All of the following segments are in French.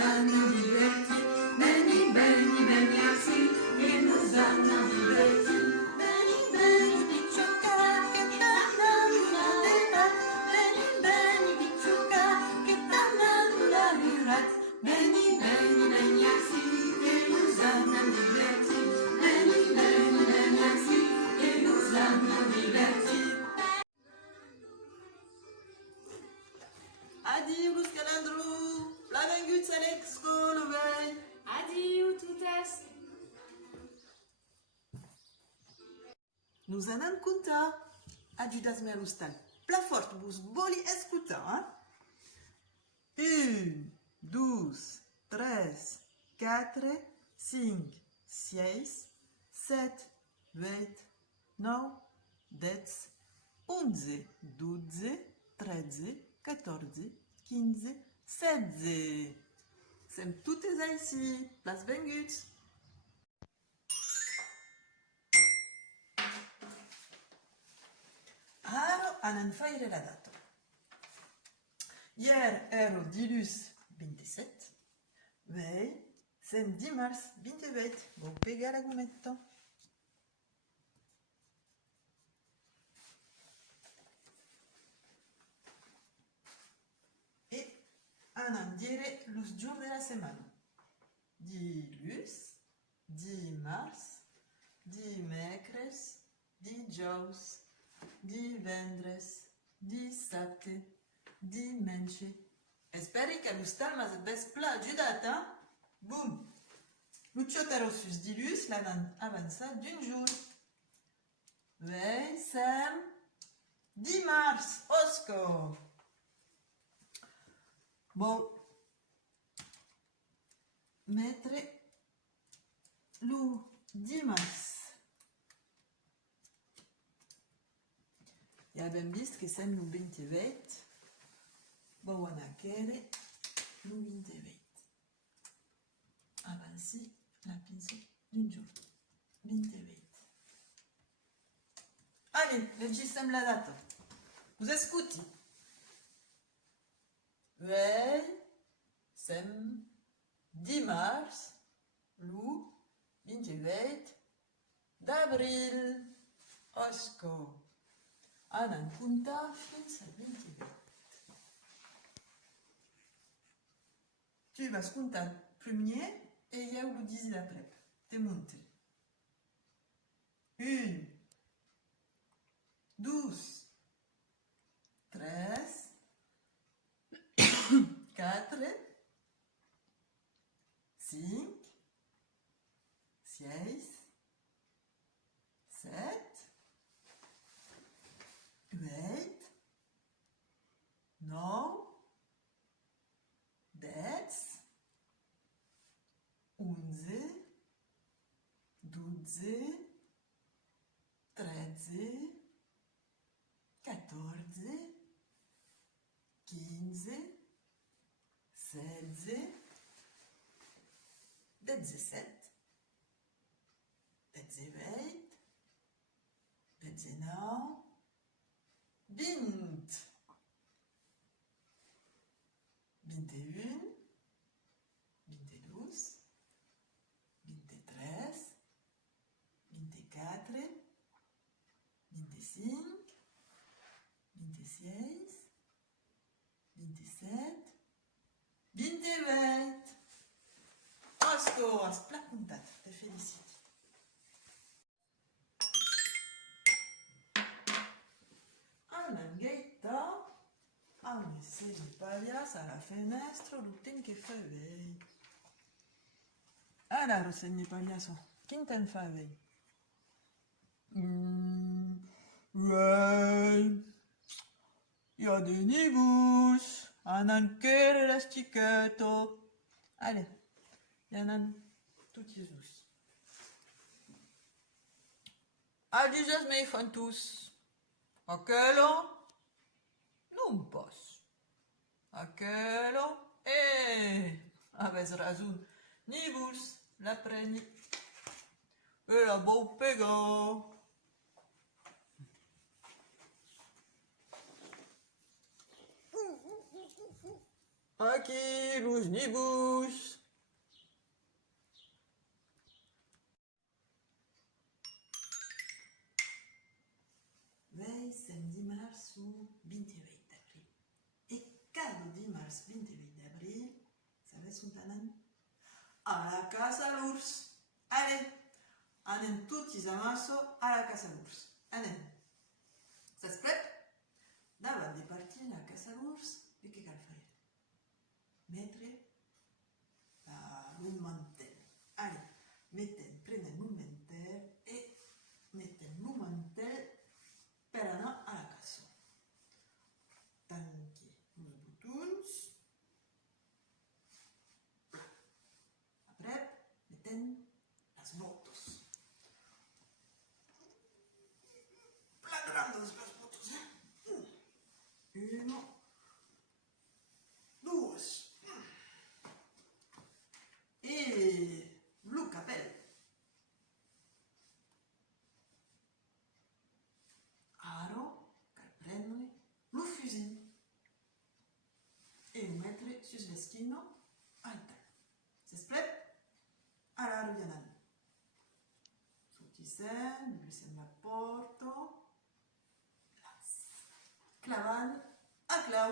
hanno divertito. Beni, beni, beniassi, che nos hanno divertito. Beni, beni, picciocca, che t'hanno la verità. Beni, beni, picciocca, che t'hanno la verità. Beni, beni, beniassi, che nos hanno divertito. Beni, beni, beniassi, che nos hanno divertito. Adieu, Calandro, la vengut Alex Colovey. Adieu, toutes! Nous en avons conta. Adidas melustal. Pla fort, bus boli escuta, hein? 1, 12, 13, 4, 5, 6, 7, 8, 9, 10, 11, 12, 13, 14, 15, 16. Sem toutes ici. Place venguts. Aro anan faire la data. Hier ero dilus 27. Vei sem dimarts 28. Vou pegar argumento. E anan dire los jours de la semana. Dilus, dimarts, dimecres, dijous, divendres, dissabte, dimanche. Esperi que l'ustal mas bes pla ajudat, hein? Boum! Luccioterosus dilus l'avan avançat d'un jour. Vei sem dimarts, osco! Bon, mettre lo dimarts. Ja abbiamo visto che sem lo 28. Buona chiede lo 28. Avanci la pinceau d'un jour. 28. Allez, legissem la data. Vous ascolti? Vei sem dimarts lo 28 d'abril. Osco. Anan punta fins a 28. Tu vas compter le premier et il y a où le 10 d'après. T'es monté. 1, 12, 13, 4, 5, 6, 7, 8, 9, 10, 11, 12, 13, 14, 15, 16, 17, 18, 19, 20, 21, 22, 23, 24, 25, 26, 27, 28. Osco, as pla contat, te félicite. Ananghetta, ah mais c'est le palias à la fenêtre, l'outin che fa vei. Alors, c'est le palias, qui t'en fa vei? Ouais, il y a des nibus, un anker elastiquetto. Allez, il y en a tout Jésus. Adidas me fan tous. Aquello non posso. Aquello avete ragione. Nibus la prendi e la boh pegò. Aqui, luz ni bouche. Wij zijn dimarts 28 d'abril. Et cada dimarts 28 d'abril, sabes on t'anem? A la casa l'ours. Allez, anem tutti amasso a la casa l'ours. Anem. S'esplet? Davant de partir a la casa l'ours, de què cal fer? Metre un mantel. Allez, prenem un mantel i metem un mantel per anar a la casa. Tanqui els botons. Après, metem les botes. Pla grandes les botes, Uno, dues. I el capell. Ara cal prendre el fusil e el mettre sus l'esquina al tal. S'esplet? Ara hi anem. Sortissem, obrim la porta, clavant a clau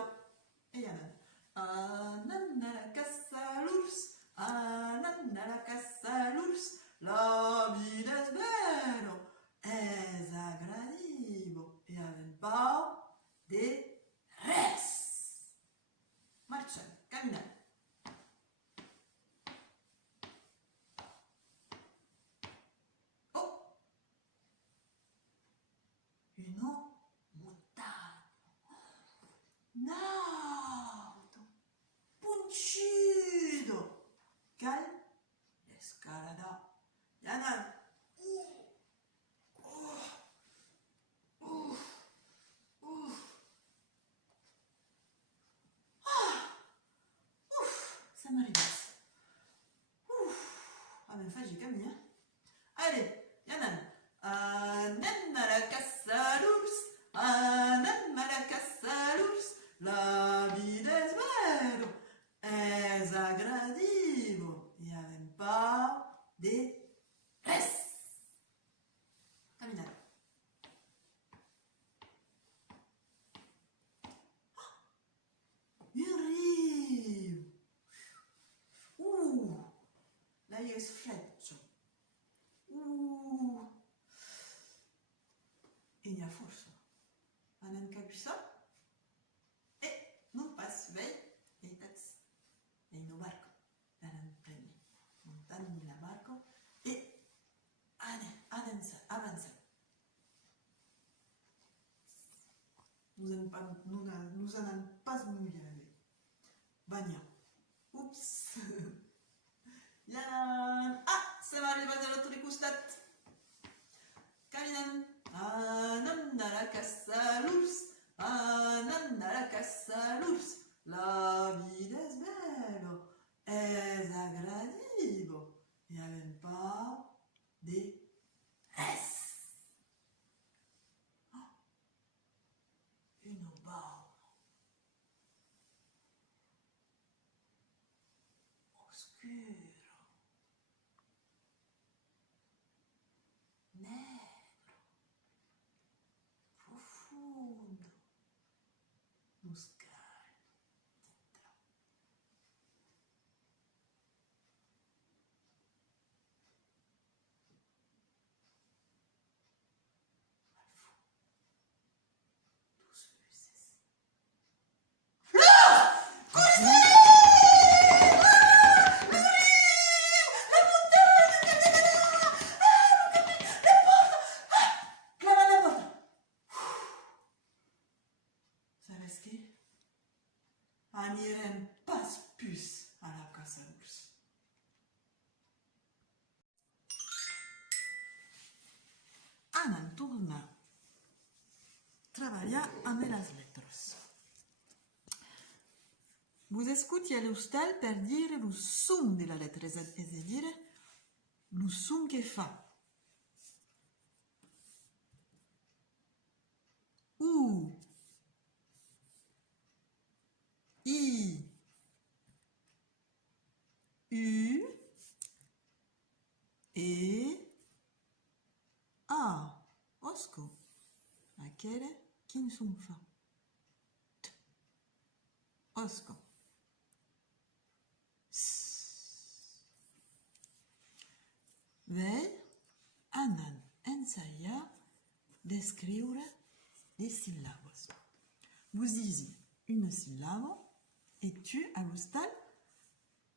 i anem. Anem a la casa l'ours, anem a la casa l'ours, la vida és vera, és agradible i avem pau de res. Marxem, caminem. Oh! Una muntanya. Nauto, punxido. Cal escaladar. I anem. Som arribats. Avem fet camí, Allez, i anem. Anem a la casa l'ours, anem a la casa l'ours, la vida és vera, és agradible i avem pau de res. Caminem. Un riu. L'aigua és fredda. I n'hi ha força. Anem cap això i non pas vell i tots. I no barco. Anem premi. Muntant la barco i anem avancem. Nous anem pas mullar. Banyar. Ups. Som arribats a l'altre costat. Caminem. Anem a la casa l'ours, anem a la casa l'ours. La vida és bella, és agradible i avem pau de res. Una baula oscura. Buscar dentro. Al fond, dos luces. Sabes què? Anirem pas plus a la casa l'ours. Anem tornar a treballar amb les lletres. Vous escuti l'hostal per dire lo som de la lettera, és a dir, lo som che fa. U, I, quelle qui ne sont pas. Osco. Wij anan ensayar d'escriure des syllabes. Vous disiez une syllabe et tu, à l'hostal,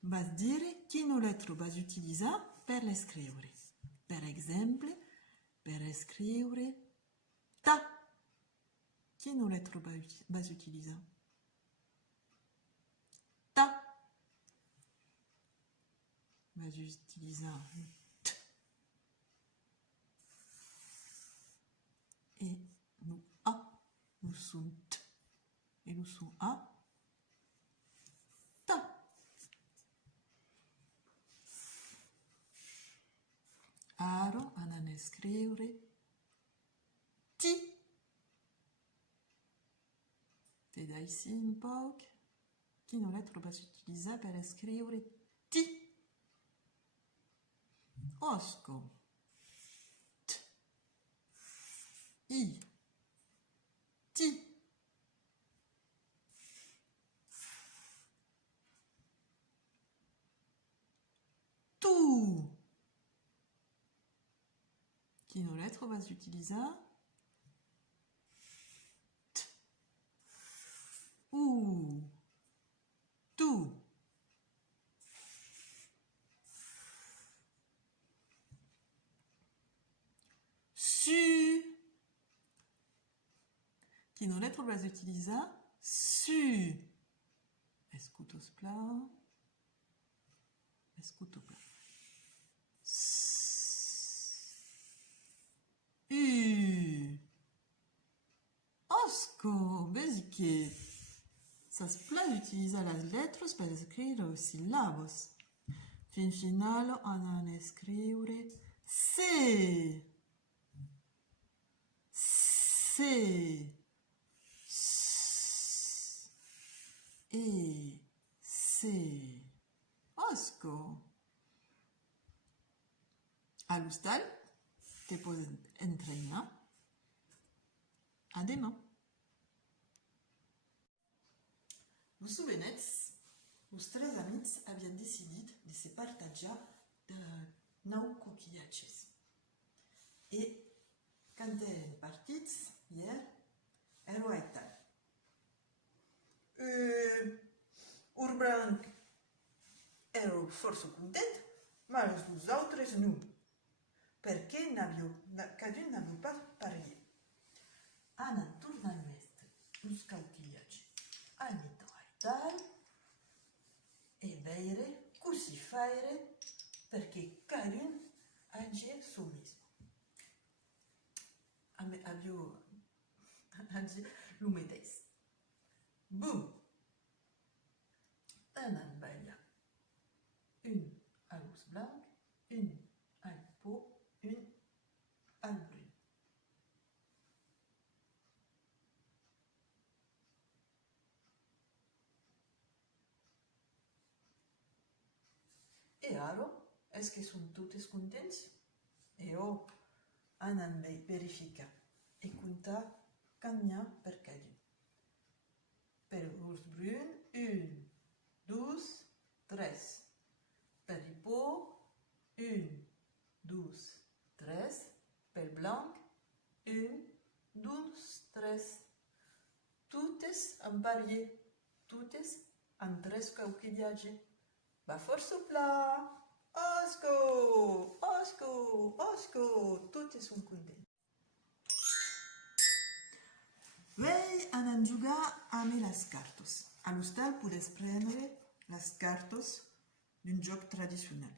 vas dire quelle lettre vas utiliser per l'escriure. Per exemple, per escriure ta. Quelle lettre vas utiliser? Ta. Vas utiliser t. Et nous a. Nous sommes t. Et nous sommes a. Ta. Aro anan escriure ti. Veda ici un poc. Quelle lettre vas utiliser per escriure ti? Osco. T. I. Ti. Tu. Quelle lettre vas utiliser? T. U. Tu. Su. Quelle lettre vas utiliser? Su. Escutos pla. Escuto pla. U. Osco, basique. Ça se plaît d'utiliser les lettres pour écrire les syllabes. Fin final, on a écrire C. C. S. E. C. Osco. À l'hostal, te peux entraîner à demain. Vous vous souvenez, os tres amics havien decidit de se partajar de 9 coquillatges. Et quand eren partits, hier, ero aital. Urbranc ero força content, mas vosaltres no, perquè cada un n'aviu pas parlé. Anan tornant mestre, uns coquillatges al mito aital, e veure così fare perché cadun agi suo mismo. Abbiamo agi l'umedes. Boum! Anan balla. Une à l'os blanc, une à peau, une à brune. Et alors, est-ce que sont toutes contentes? Et oh, anan verifica et compta cannya per cadun. Per l'urs brun, 1, 2, 3. Per el peau, 1, 2, 3. Per blanc, 1, 2, 3. Totes en parier, totes en 3 coquillatges. Va força pla! Osco! Osco! Osco! Totes són contents. Vei anan jugar amb les cartes. A l'hostal podes prendre les cartes d'un joc tradicional.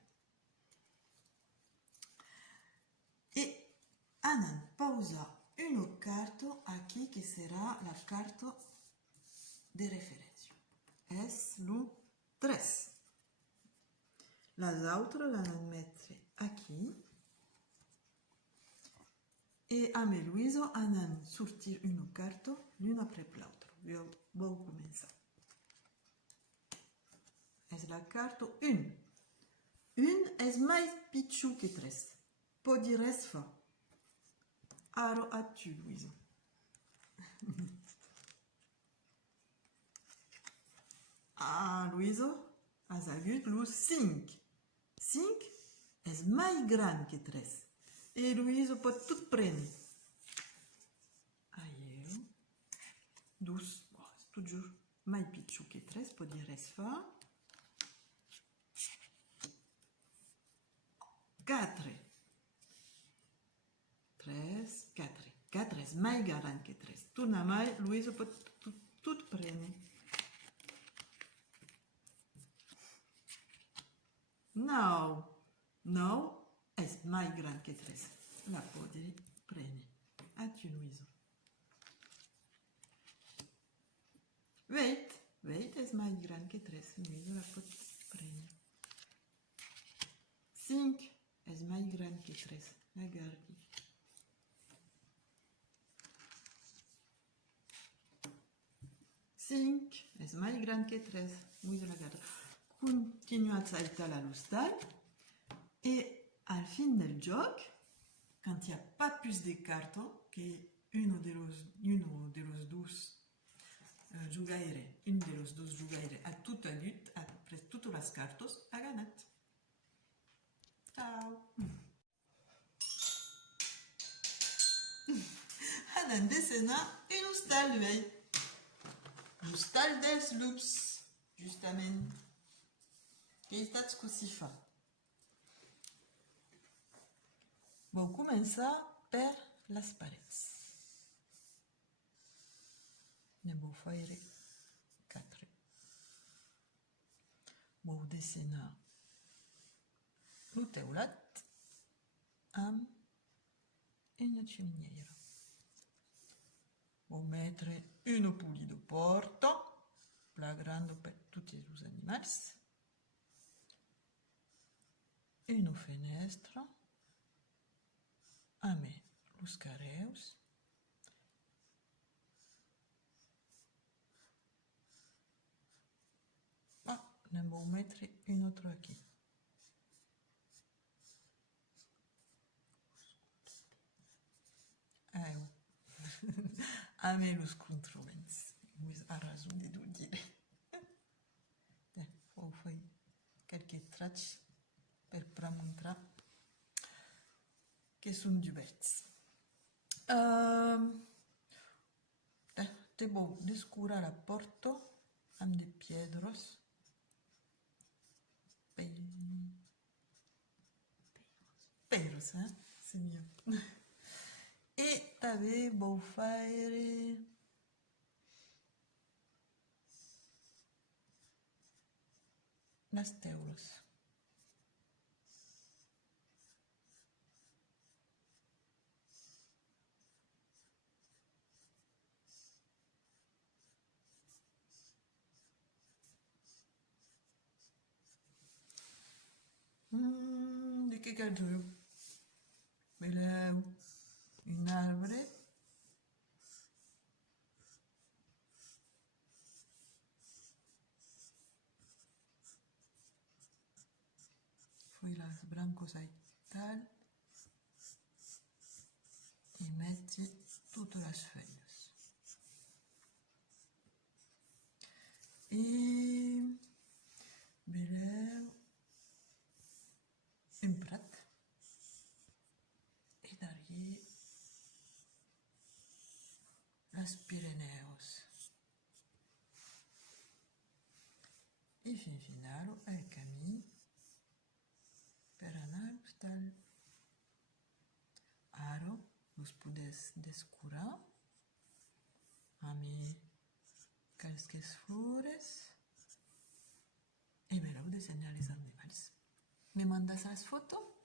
Et anan pausa una carte aquí que serà la carte de referència. És el 3. Les altres l'anan mettre aquí. Et amb Louise anan sortir una carte l'una après l'altra. Vau començar. És la carte 1. 1 és més pitjor que 3. Pot dir res fa. Ara a tu, Louise. Ah, Luiso, has agut los 5. 5 és mai gran que 3. E Luiso pot tot prendre. Aieu. 2. Oh, és tot just mai pitjor que 3, pot dir res fa. 4. 3, 4. 4 és mai gran que 3. Torna mai, Luiso pot tot prendre. 9. 9 és mai gran que 3. La pot prendre. A tu, Luiso. 8. 8 és mai gran que 3. Luiso la pot prendre. 5 és mai gran que 3. La gardi. 5 és mai gran que 3. Luiso la garda. Continua a saltar a l'hostal et al fin del joc, quand il n'y a pas plus de cartons que uno de los dos jugaire, un de los dos jugaire a tout adulte, après toutes les cartes, a ganat. Ciao! Anem descenar un hostal, vei. L'hostal dels lups, justament. Que estats que s'hi fa. Vau començar per les parets. Ne vau faire 4. Vau descenar el teulat amb una xeminera. Vau metre una puli de porta, plagrando per tots els animals. Una finestra amb els carreus. Ne vau metre un altre aquí. Amb els controlents. A raó de dir. Vau fer qualques trats per mostrar que són diverts. Te vau descurar la porta amb de piedres. Peiros, c'est mieux. Et també vau faire les teules. De què cal dir? Veleu un arbre. Fui les brancos a tal i metti totes les feuilles. I veleu un prat. I darrere les Pirineus. I fin final el camí per anar a l'hostal. Ara us podeu descurar amb qualques flores i veleu dissenyar els animals. Me mandes les fotos?